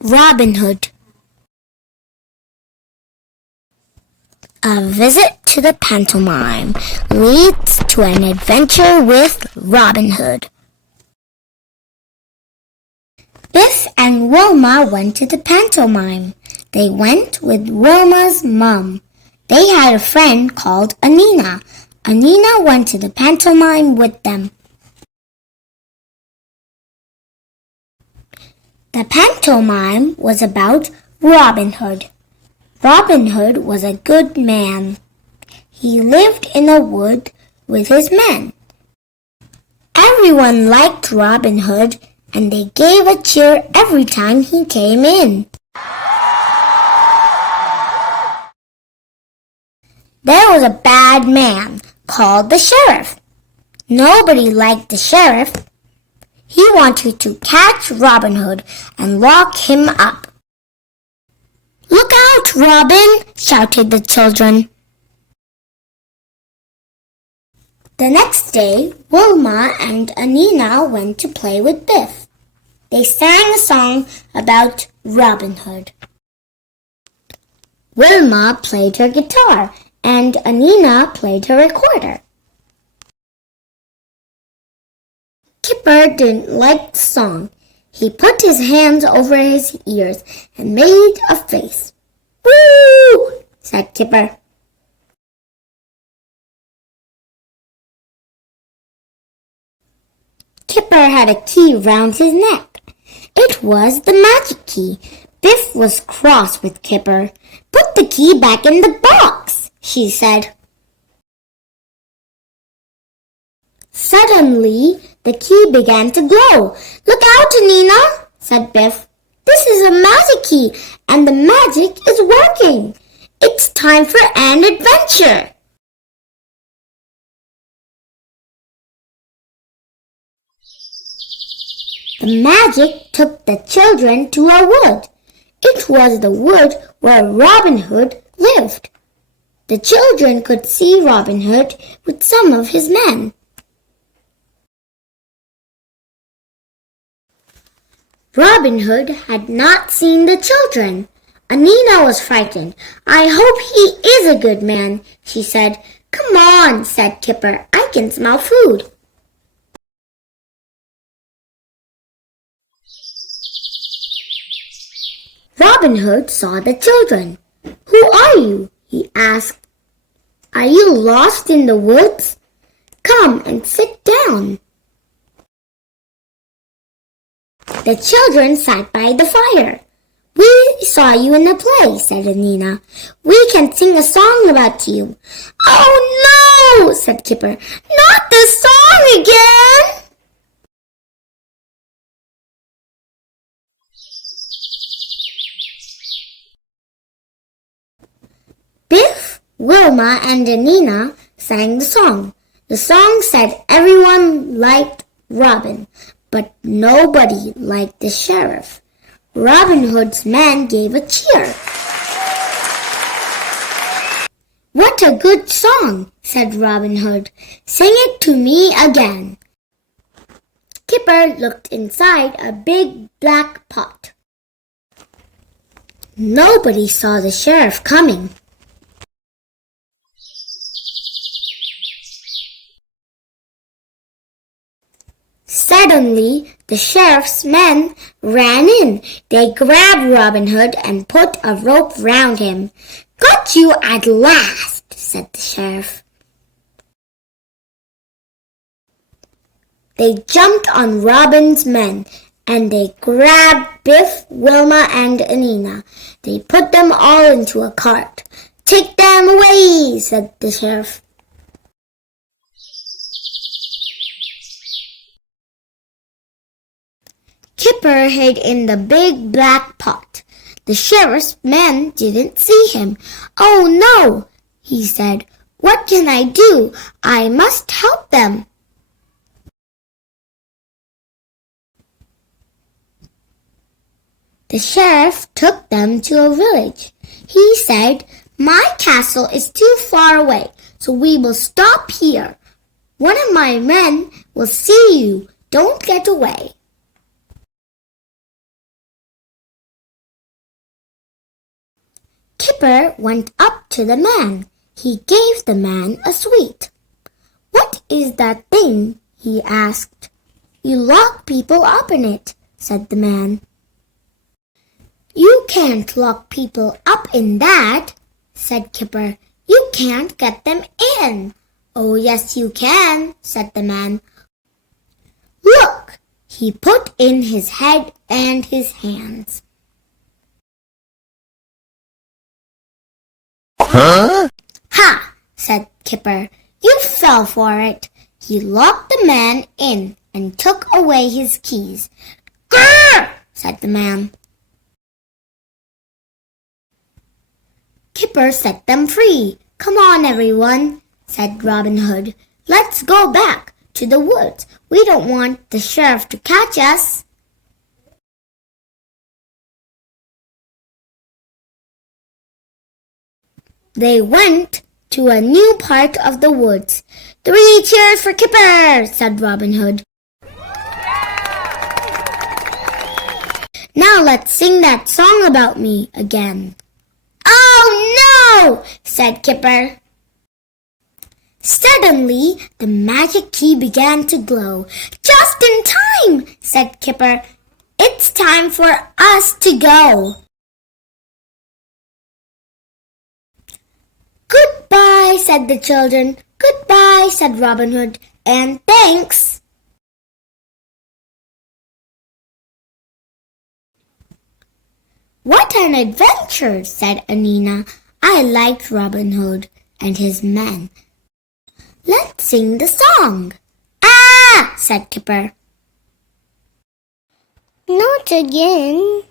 Robin Hood. A visit to the pantomime leads to an adventure with Robin Hood. Biff and Wilma went to the pantomime. They went with Wilma's mom. They had a friend called Anina. Anina went to the pantomime with them. The pantomime was about Robin Hood. Robin Hood was a good man. He lived in a wood with his men. Everyone liked Robin Hood, and they gave a cheer every time he came in. There was a bad man called the sheriff. Nobody liked the sheriff. He wanted to catch Robin Hood and lock him up. "Look out, Robin!" shouted the children. The next day, Wilma and Anina went to play with Biff. They sang a song about Robin Hood. Wilma played her guitar, and Anina played her recorder. Kipper didn't like the song. He put his hands over his ears and made a face. "Woo!" said Kipper. Kipper had a key round his neck. It was the magic key. Biff was cross with Kipper. "Put the key back in the box," she said. Suddenly, the key began to glow. "Look out, Anina," said Biff. "This is a magic key, and the magic is working. It's time for an adventure." The magic took the children to a wood. It was the wood where Robin Hood lived. The children could see Robin Hood with some of his men. Robin Hood had not seen the children. Anina was frightened. "I hope he is a good man," she said. "Come on," said Kipper. "I can smell food." Robin Hood saw the children. "Who are you?" he asked. "Are you lost in the woods? Come and sit down." The children sat by the fire. "We saw you in the play," said Anina. "We can sing a song about you." "Oh no," said Kipper. "Not the song again." Biff, Wilma, and Anina sang the song. The song said everyone liked Robin, but nobody liked the sheriff. Robin Hood's men gave a cheer. "What a good song," said Robin Hood. "Sing it to me again." Kipper looked inside a big black pot. Nobody saw the sheriff coming. Suddenly, the sheriff's men ran in. They grabbed Robin Hood and put a rope round him. "Got you at last," said the sheriff. They jumped on Robin's men, and they grabbed Biff, Wilma, and Anina. They put them all into a cart. "Take them away," said the sheriff. Kipper hid in the big black pot. The sheriff's men didn't see him. "Oh no," he said. "What can I do? I must help them." The sheriff took them to a village. He said, "My castle is too far away, so we will stop here. One of my men will see you. Don't get away." Kipper went up to the man. He gave the man a sweet. "What is that thing?" he asked. "You lock people up in it," said the man. "You can't lock people up in that," said Kipper. "You can't get them in." "Oh, yes, you can," said the man. "Look!" He put in his head and his hands. Huh? "Ha!" said Kipper. "You fell for it." He locked the man in and took away his keys. "Grr!" said the man. Kipper set them free. "Come on, everyone," said Robin Hood. "Let's go back to the woods. We don't want the sheriff to catch us." They went to a new part of the woods. "3 cheers for Kipper," said Robin Hood. "Now let's sing that song about me again." "Oh no!" said Kipper. Suddenly, the magic key began to glow. "Just in time," said Kipper. "It's time for us to go." "Goodbye," said the children. "Goodbye," said Robin Hood. "And thanks." "What an adventure," said Anina. "I liked Robin Hood and his men. Let's sing the song." "Ah!" said Kipper. "Not again,"